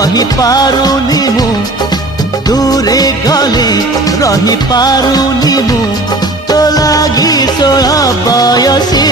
रही पारुनी मु दूरे गले रही पारुनी मु तो लागी 16 बयसी